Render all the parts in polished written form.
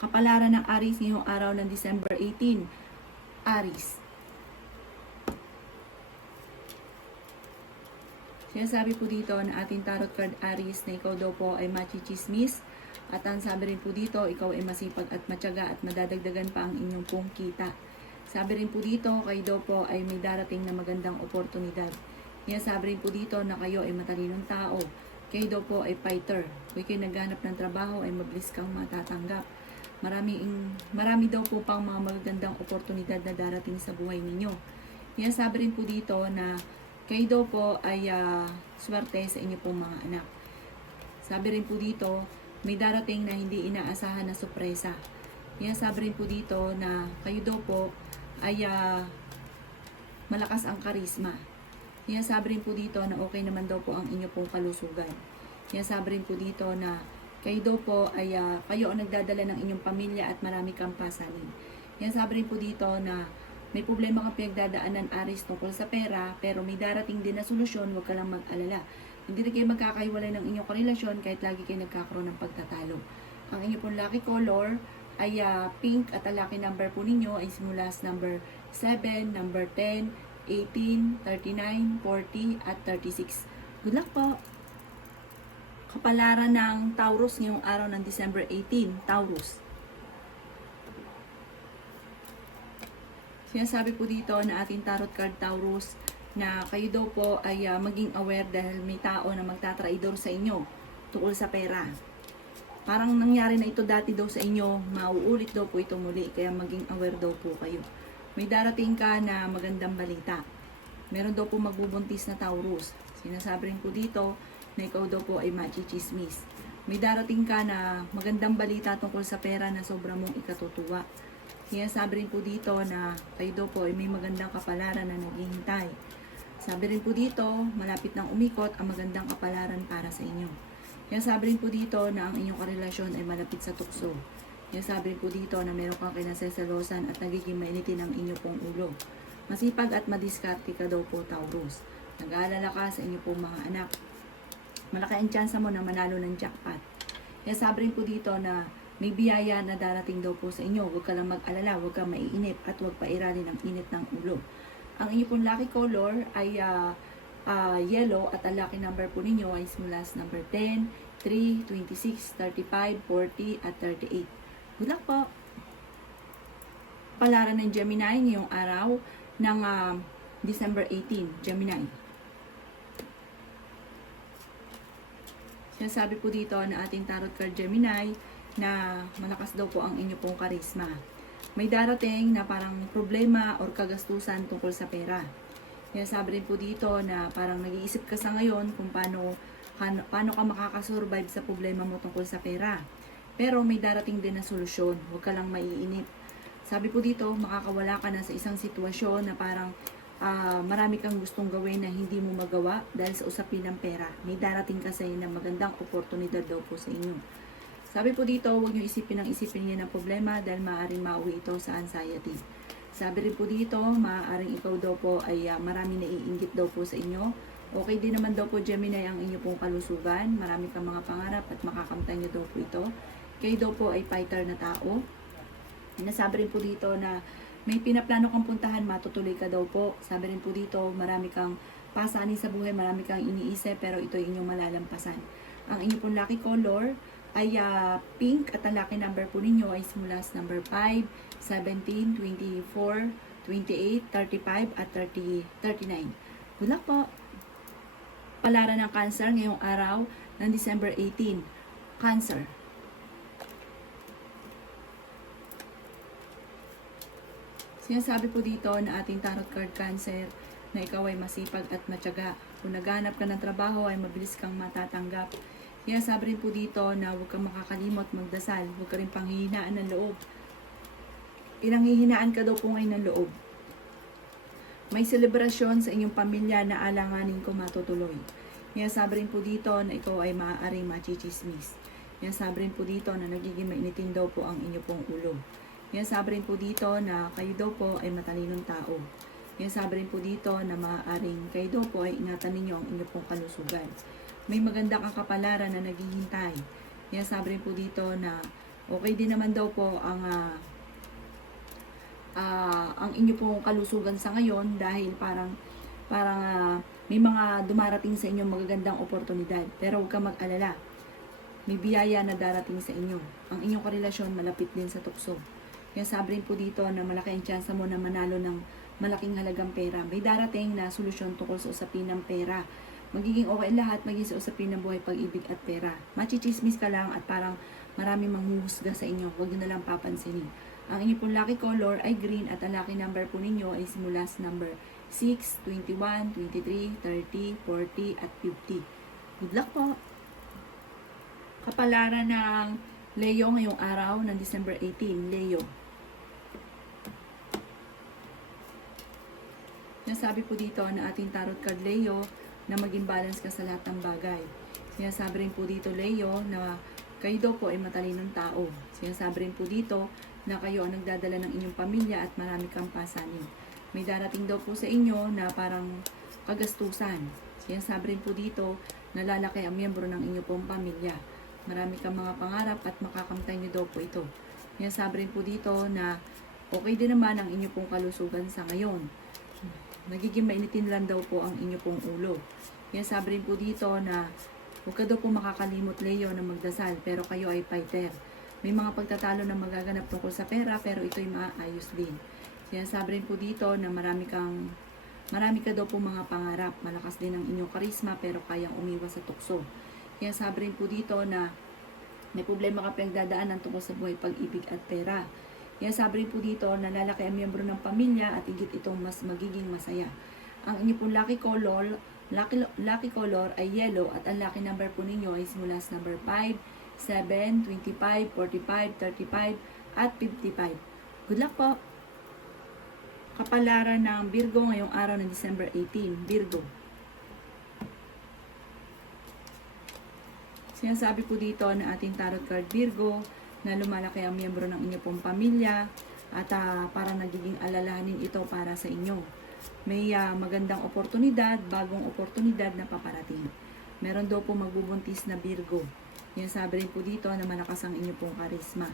Kapalaran ng Aries ngayong araw ng December 18. Aries. Sinasabi po dito na ating tarot card Aries na ikaw daw po ay machichismis. At ang sabi rin po dito, ikaw ay masipag at matyaga at madadagdagan pa ang inyong pong kita. Sabi rin po dito, kayo daw po ay may darating na magandang oportunidad. Sabi rin po dito na kayo ay matalinong tao. Kayo daw po ay fighter. Kung kayo naghanap ng trabaho ay mabilis kang matatanggap. Marami daw po pang mga magagandang oportunidad na darating sa buhay ninyo. Sabi rin po dito na kayo daw po ay swerte sa inyo pong mga anak. Sabi rin po dito, may darating na hindi inaasahan na sorpresa. Sabi rin po dito na kayo daw po ay malakas ang karisma. Sabi rin po dito na okay naman daw po ang inyo pong kalusugan. Sabi rin po dito na kayo daw po ay kayo ang nagdadala ng inyong pamilya at marami kang pasanin. Sabi rin po dito na may problema kang pinagdadaanan Aries tungkol sa pera, pero may darating din na solusyon, huwag ka lang mag-alala. Hindi na kayo magkakaiwalay ng inyong relasyon kahit lagi kayo nagkakaroon ng pagtatalo. Ang inyong pong lucky color ay pink at ang lucky number po ninyo ay simula sa number 7, number 10, 18, 39, 40 at 36. Good luck po! Kapalaran ng Taurus ngayong araw ng December 18, Taurus. Sinasabi po dito na ating tarot card Taurus na kayo daw po ay maging aware dahil may tao na magtatraidor sa inyo tungkol sa pera. Parang nangyari na ito dati daw sa inyo, mauulit daw po ito muli, kaya maging aware daw po kayo. May darating ka na magandang balita. Meron daw po magbubuntis na Taurus. Sinasabi rin po dito na ikaw daw po ay machichismis. May darating ka na magandang balita tungkol sa pera na sobrang mong ikatutuwa. Sabi rin po dito na kayo daw po ay may magandang kapalaran na naghihintay. Sabi rin po dito, malapit nang umikot ang magandang kapalaran para sa inyo. Sabi rin po dito na ang inyong karelasyon ay malapit sa tukso. Sabi rin po dito na meron kang kinaseselosan at nagiging mainitin ang inyong pong ulo. Masipag at madiskarte ka daw po Taurus. Nag-aalala ka sa inyong pong mga anak. Malaki ang tsansa mo na manalo ng jackpot. Sabi rin po dito na may biyaya na darating daw po sa inyo. Huwag ka lang mag-alala, huwag kang maiinip at huwag pairalin ang init ng ulo. Ang inyong pong lucky color ay yellow at ang lucky number po ninyo ay simula sa number 10, 3, 26, 35, 40 at 38. Good luck po! Palaran ng Gemini ngayong araw ng December 18, Gemini. Sinasabi po dito na ating tarot card Gemini na malakas daw po ang inyo pong karisma. May darating na parang problema or kagastusan tungkol sa pera. Sabi rin po dito na parang nag-iisip ka sa ngayon kung paano ka makakasurvive sa problema mo tungkol sa pera. Pero may darating din na solusyon. Huwag ka lang maiinip. Sabi po dito, makakawala ka na sa isang sitwasyon na parang marami kang gustong gawin na hindi mo magawa dahil sa usapin ng pera. May darating kasi na magandang oportunidad daw po sa inyo. Sabi po dito, huwag nyo isipin niya ng problema dahil maaaring mauwi ito sa anxiety. Sabi rin po dito, maaaring ikaw daw po ay marami naiinggit daw po sa inyo. Okay din naman daw po Gemini ang inyo pong kalusugan. Marami kang mga pangarap at makakamtan nyo daw po ito. Kayo daw po ay fighter na tao. Nasabi rin po dito na may pinaplano kang puntahan, matutuloy ka daw po. Sabi rin po dito, marami kang pasanin sa buhay, marami kang iniisip, pero ito ay inyong malalampasan. Ang inyong pong lucky color ay pink at ang lucky number po ninyo ay simula sa number 5, 17, 24, 28, 35 at 39. Good luck po! Palaran ng Cancer ngayong araw ng December 18. Cancer. Sinasabi po dito na ating tarot card Cancer na ikaw ay masipag at matyaga. Kung naghanap ka ng trabaho ay mabilis kang matatanggap. Sabi rin po dito na huwag kang makakalimot magdasal. Huwag ka rin panghihinaan ng loob. Pinanghihinaan ka daw po ngayon ng loob. May selebrasyon sa inyong pamilya na alanganin ko matutuloy. Sabi rin po dito na ikaw ay maaaring machichismis. Sabi rin po dito na nagiging mainitin daw po ang inyong pong ulo. Sabi rin po dito na kayo daw po ay matalinong tao. Sabi rin po dito na maaaring kayo daw po ay ingatan ninyo ang inyong pong kalusugan. May maganda kang kapalaran na naghihintay. Sabi rin po dito na Okay din naman daw po ang inyo pong kalusugan sa ngayon dahil parang may mga dumarating sa inyo magagandang oportunidad. Pero huwag kang mag-alala. May biyaya na darating sa inyo. Ang inyong karelasyon malapit din sa tukso. Kaya sabi rin po dito na malaki ang tsansa mo na manalo ng malaking halagang pera. May darating na solusyon tungkol sa usapin ng pera. Magiging okay lahat, magiging sa usapin ng buhay, pag-ibig at pera. Machichismis ka lang at parang marami manghuhusga sa inyo. Huwag nyo na lang papansinin. Ang inyong pong lucky color ay green at ang lucky number po ninyo ay simula sa number 6, 21, 23, 30, 40 at 50. Good luck po! Kapalaran ng Leo ngayong araw ng December 18. Leo. Sinasabi po dito na ating tarot card Leo na maging balance ka sa lahat ng bagay. Sinasabi rin po dito Leo na kayo daw po ay matalinong tao. Sinasabi rin po dito na kayo ang nagdadala ng inyong pamilya at marami kang pasanin. May darating daw po sa inyo na parang kagastusan. Sinasabi rin po dito na lalaki ang miyembro ng inyong pong pamilya. Marami kang mga pangarap at makakamtay nyo daw po ito. Sinasabi rin po dito na okay din naman ang inyong pong kalusugan sa ngayon. Nagiging mainitin lang daw po ang inyong pong ulo. Sinasabi rin po dito na huwag ka daw po makakalimot Leo na magdasal pero kayo ay fighter. May mga pagtatalo na magaganap tungkol sa pera pero ito'y maayos din. Sinasabi rin po dito na marami ka daw po mga pangarap. Malakas din ang inyong karisma pero kayang umiwas sa tukso. Sinasabi rin po dito na may problema ka pinagdadaanan tungkol sa buhay, pag-ibig at pera. Sinasabi rin po dito na lalaki ang miyembro ng pamilya at higit itong mas magiging masaya. Ang inyong pong lucky color ay yellow at ang lucky number po ninyo ay simula sa number 5, 7, 25, 45, 35, at 55. Good luck po! Kapalaran ng Virgo ngayong araw ng December 18. Virgo. Sinasabi po dito na ating tarot card Virgo na lumalaki ang miyembro ng inyong pong pamilya at parang nagiging alalahanin ito para sa inyo. May magandang oportunidad, bagong oportunidad na paparating. Meron daw po magbubuntis na Virgo. Sinasabi rin po dito na malakas ang inyong pong karisma.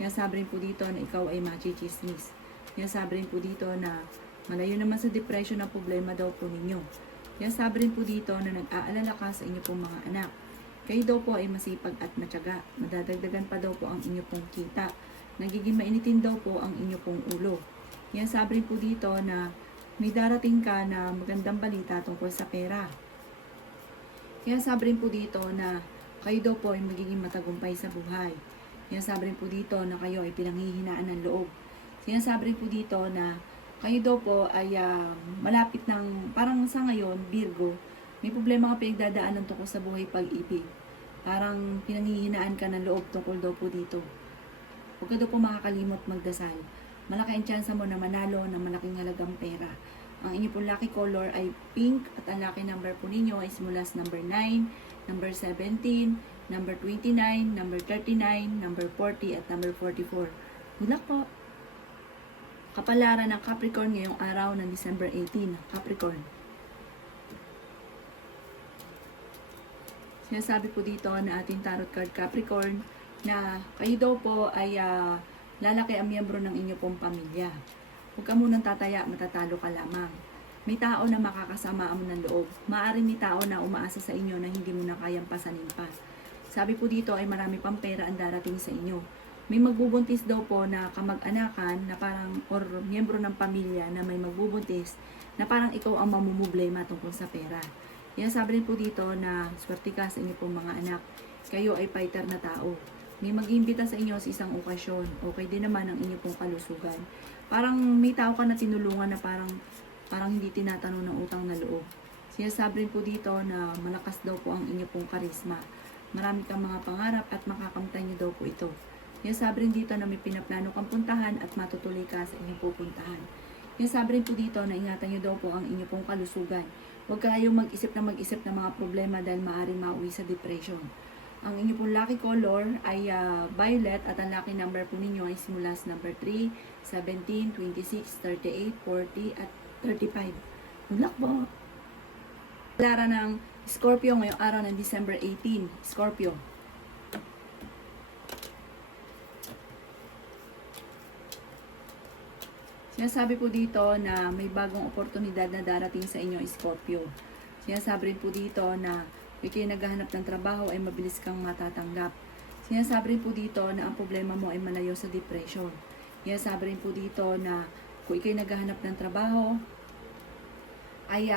Sinasabi rin po dito na ikaw ay machichismis. Sinasabi rin po dito na malayo naman sa depression na problema daw po ninyo. Sinasabi rin po dito na nag-aalala ka sa inyong pong mga anak. Kayo daw po ay masipag at matyaga. Madadagdagan pa daw po ang inyong pong kita. Nagiging mainitin daw po ang inyong pong ulo. Sinasabi rin po dito na may darating ka na magandang balita tungkol sa pera. Sinasabi rin po dito na kayo daw po ay magiging matagumpay sa buhay. Sinasabi rin po dito na kayo ay pinanghihinaan ng loob. Sinasabi rin po dito na kayo daw po ay malapit ng, parang sa ngayon, Virgo, may problema ka pinagdadaanan tungkol sa buhay, pag-ibig. Parang pinanghihinaan ka ng loob tungkol daw po dito. Huwag ka daw po makakalimot magdasal. Malaki ang tsansa mo na manalo ng malaking halagang pera. Ang inyong pong lucky color ay pink at ang lucky number po ninyo ay simula sa number 9, number 17, number 29, number 39, number 40 at number 44. Good luck po! Kapalaran ng Capricorn ngayong araw ng December 18. Capricorn. Sinasabi po dito na ating tarot card Capricorn na kayo daw po ay lalaki ang miyembro ng inyong pong pamilya. Huwag ka munang tataya, matatalo ka lamang. May tao na makakasama mo ng loob. Maaaring may tao na umaasa sa inyo na hindi mo na kayang pasanin pa. Sabi po dito ay marami pang pera ang darating sa inyo. May magbubuntis daw po na kamag-anakan na parang or miyembro ng pamilya na may magbubuntis na parang ikaw ang mamumblema tungkol sa pera. Sabi rin po dito na swerte ka sa inyo pong mga anak. Kayo ay fighter na tao. May mag-iimbita sa inyo sa isang okasyon. Okay din naman ang inyong pong kalusugan. Parang may tao ka na tinulungan na parang hindi tinatanong ng utang na loob. Sinasabi rin po dito na malakas daw po ang inyong pong karisma. Marami kang mga pangarap at makakamtay niyo daw po ito. Sinasabi rin dito na may pinaplano kang puntahan at matutuloy ka sa inyong pupuntahan. Sinasabi rin po dito na ingatan niyo daw po ang inyong pong kalusugan. Huwag kayong mag-isip ng mga problema dahil maaaring mauwi sa depression. Ang inyong pong lucky color ay violet at ang lucky number po ninyo ay simula sa number 3, 17, 26, 38, 40 at 35. Good luck po! Lara ng Scorpio ngayong araw ng December 18. Scorpio. Sinasabi po dito na may bagong oportunidad na darating sa inyo, Scorpio. Sinasabi rin po dito na kung kayo naghahanap ng trabaho ay mabilis kang matatanggap. Sinasabi rin po dito na ang problema mo ay malayo sa depression. Sinasabi rin po dito na kung kayo naghahanap ng trabaho ay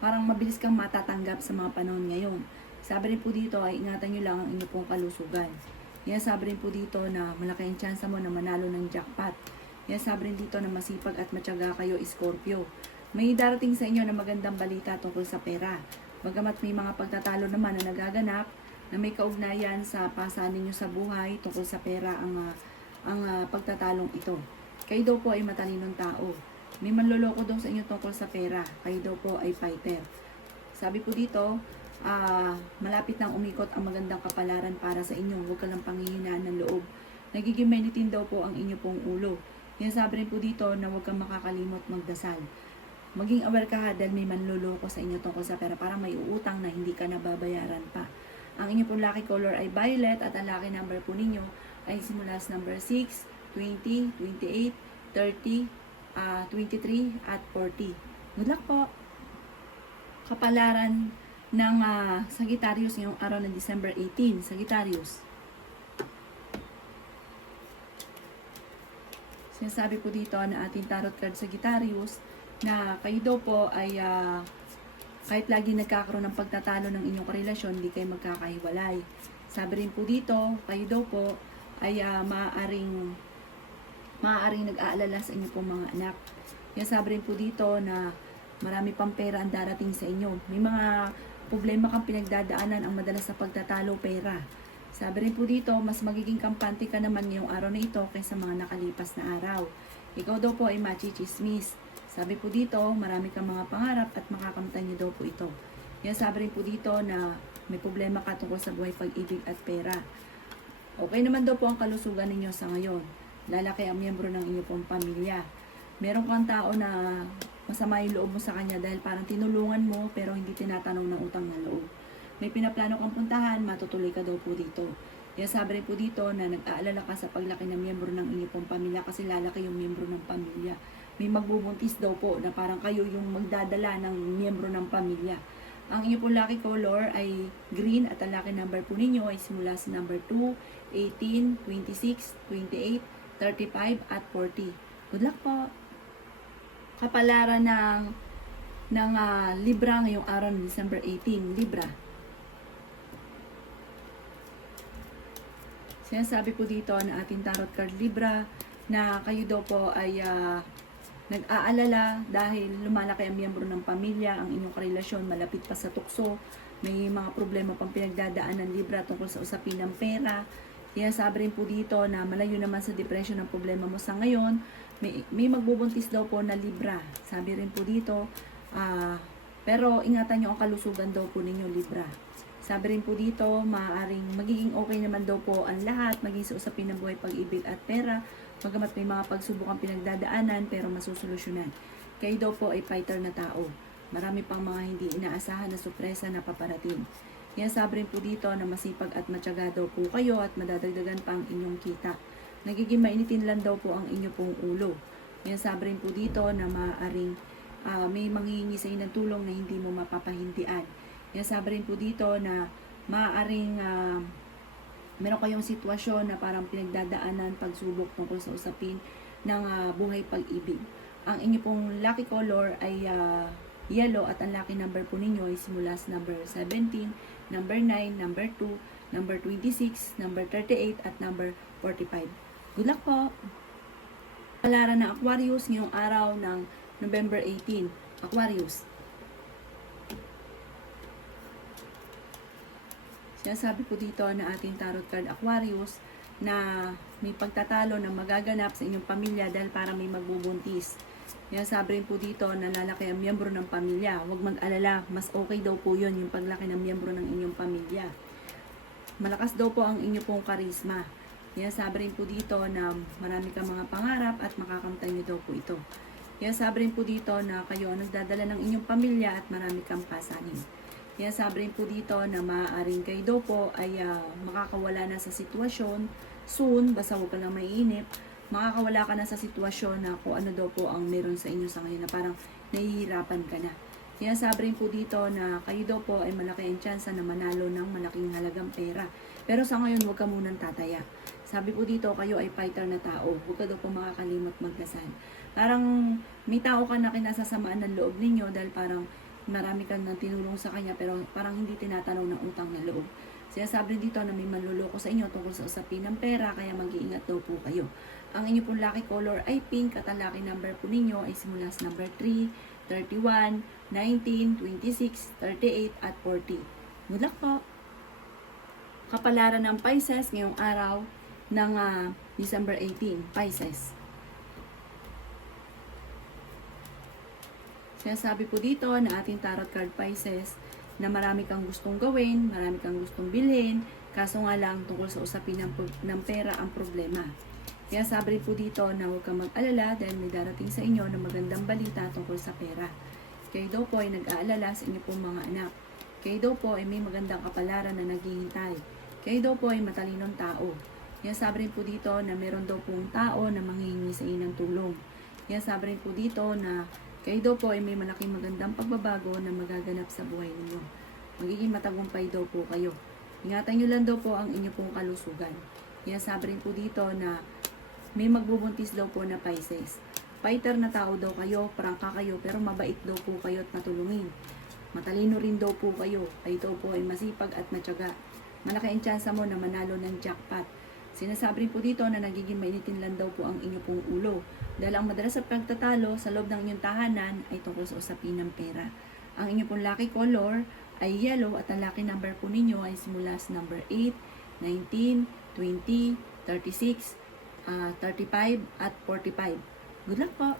parang mabilis kang matatanggap sa mga panahon ngayon. Sabi rin po dito ay ingatan nyo lang ang inyong pong kalusugan. Sabi rin po dito na malaki ang tsansa mo na manalo ng jackpot. Sabi rin dito na masipag at matyaga kayo, Scorpio. May darating sa inyo na magandang balita tungkol sa pera. Bagamat may mga pagtatalo naman na nagaganap na may kaugnayan sa pasanin nyo sa buhay tungkol sa pera ang pagtatalong ito. Kayo daw po ay matalinong tao. May manloloko daw sa inyo tungkol sa pera. Kayo daw po ay fighter. Sabi po dito, malapit nang umikot ang magandang kapalaran para sa inyo. Huwag ka lang panghihinaan ng loob. Nagiging mainitin daw po ang inyo pong ulo. Sabi rin po dito na huwag kang makakalimot magdasal. Maging aware ka dahil may manloloko sa inyo tungkol sa pera. Parang may uutang na hindi ka nababayaran pa. Ang inyo pong lucky color ay violet at ang lucky number po ninyo ay simula sa number 6, 20, 28, 30, 23 at 40. Good luck po! Kapalaran ng Sagittarius ngayong araw ng December 18. Sagittarius. Sinasabi po dito na ating tarot card Sagittarius na kayo daw po ay kahit lagi nagkakaroon ng pagtatalo ng inyong karelasyon, hindi kayo magkakahiwalay. Sabi rin po dito, kayo daw po ay maaaring nag-aalala sa inyo pong mga anak. Sabi rin po dito na marami pang pera ang darating sa inyo. May mga problema kang pinagdadaanan ang madalas sa pagtatalo pera. Sabi rin po dito, mas magiging kampante ka naman ngayong araw na ito kaysa mga nakalipas na araw. Ikaw daw po ay machichismis. Sabi po dito, marami kang mga pangarap at makakamtan niyo daw po ito. Sabi rin po dito na may problema ka tungkol sa buhay, pag-ibig at pera. Okay naman daw po ang kalusugan ninyo sa ngayon. Lalaki ang miyembro ng inyong pong pamilya. Meron kang tao na masama yung loob mo sa kanya dahil parang tinulungan mo pero hindi tinatanong ng utang na loob. May pinaplano kang puntahan, matutuloy ka daw po dito. Sabi rin po dito na nag-aalala ka sa paglaki ng miyembro ng inyong pong pamilya kasi lalaki yung miyembro ng pamilya. May magbubuntis daw po na parang kayo yung magdadala ng miyembro ng pamilya. Ang inyong pong lucky color ay green at ang lucky number po ninyo ay simula sa number 2, 18, 26, 28, 35 at 40. Good luck po! Kapalaran ng Libra ngayong araw ng December 18. Libra. Sinasabi po dito na ating tarot card Libra na kayo daw po ay nag-aalala dahil lumalaki ang miyembro ng pamilya, ang inyong karelasyon malapit pa sa tukso, may mga problema pang pinagdadaan ng Libra tungkol sa usapin ng pera. Sabi rin po dito na malayo naman sa depression ang problema mo sa ngayon. May magbubuntis daw po na Libra. Sabi rin po dito, pero ingatan nyo ang kalusugan daw po ninyo, Libra. Sabi rin po dito, maaaring magiging okay naman daw po ang lahat, maging sa usapin ng buhay, pag-ibig at pera, bagamat may mga pagsubok ang pinagdadaanan, pero masusolusyonan. Kayo daw po ay fighter na tao. Marami pang mga hindi inaasahan na sorpresa na paparating. Sabi rin po dito na masipag at matyaga daw po kayo at madadagdagan pa ang inyong kita. Nagiging mainitin lang daw po ang inyo pong ulo. Sabi rin po dito na maaaring may manghihingi sa inyo ng tulong na hindi mo mapapahindian. Sabi rin po dito na maaaring meron kayong sitwasyon na parang pinagdadaanan, pagsubok tungkol sa usapin ng buhay, pag-ibig. Ang inyo pong lucky color ay yellow at ang lucky number po ninyo ay simula sa number 17, number 9, number 2, number 26, number 38 at number 45. Good luck po! Kapalaran ng Aquarius ngayong araw ng November 18. Aquarius. Sinasabi po dito na ating tarot card Aquarius na may pagtatalo na magaganap sa inyong pamilya dahil parang may magbubuntis. Sabi rin po dito na lalaki ang miyembro ng pamilya. Huwag mag-alala, mas okay daw po yun yung paglaki ng miyembro ng inyong pamilya. Malakas daw po ang inyo pong karisma. Sabi rin po dito na marami kang mga pangarap at makakamtan nyo daw po ito. Sabi rin po dito na kayo ang nagdadala ng inyong pamilya at marami kang pasanin. Sabi rin po dito na maaaring kayo daw po ay makakawala na sa sitwasyon soon, basta huwag ka lang maiinip. makakawala ka na sa sitwasyon na kung ano daw po ang meron sa inyo sa ngayon na parang nahihirapan ka na. Sinasabi rin po dito na kayo daw po ay malaki ang tsansa na manalo ng malaking halagang pera. Pero sa ngayon, huwag ka munang tataya. Sabi po dito, kayo ay fighter na tao. Huwag ka daw po makakalimot magdasal. Parang may tao ka na kinasasamaan ng loob ninyo dahil parang marami kang nang tinulong sa kanya pero parang hindi tinatanong ng utang na loob. Sinasabi rin dito na may manluloko sa inyo tungkol sa usapin ng pera kaya mag-iingat daw po kayo. Ang inyo pong lucky color ay pink at ang lucky number po ninyo ay simula sa number 3, 31, 19, 26, 38 at 40. Good luck po! Kapalaran ng Pisces ngayong araw ng December 18, Pisces. Sinasabi po dito na ating tarot card Pisces na marami kang gustong gawin, marami kang gustong bilhin, kaso nga lang tungkol sa usapin ng pera ang problema. Kaya sabi rin po dito na huwag kang mag-alala dahil may darating sa inyo na magandang balita tungkol sa pera. Kayo daw po ay nag-aalala sa inyo pong mga anak. Kayo daw po ay may magandang kapalaran na naghihintay. Kayo daw po ay matalinong tao. Kaya sabi rin po dito na meron daw pong tao na manghihingi sa inyo ng tulong. Kaya sabi rin po dito na kayo daw po ay may malaking magandang pagbabago na magaganap sa buhay ninyo. Magiging matagumpay daw po kayo. Ingatan nyo lang daw po ang inyo pong kalusugan. Kaya sabi rin po dito na may magbubuntis daw po na Pisces. Fighter na tao daw kayo, prangka kayo, pero mabait daw po kayo at matulungin. Matalino rin daw po kayo. Kayo daw po ay masipag at matyaga. Malaki ang tsansa mo na manalo ng jackpot. Sinasabi rin po dito na nagiging mainitin lang daw po ang inyo pong ulo. Dahil ang madalas sa pagtatalo sa loob ng inyong tahanan ay tungkol sa usapin ng pera. Ang inyo pong lucky color ay yellow at ang lucky number po ninyo ay simula sa number 8, 19, 20, 36, 35 at 45. Good luck po!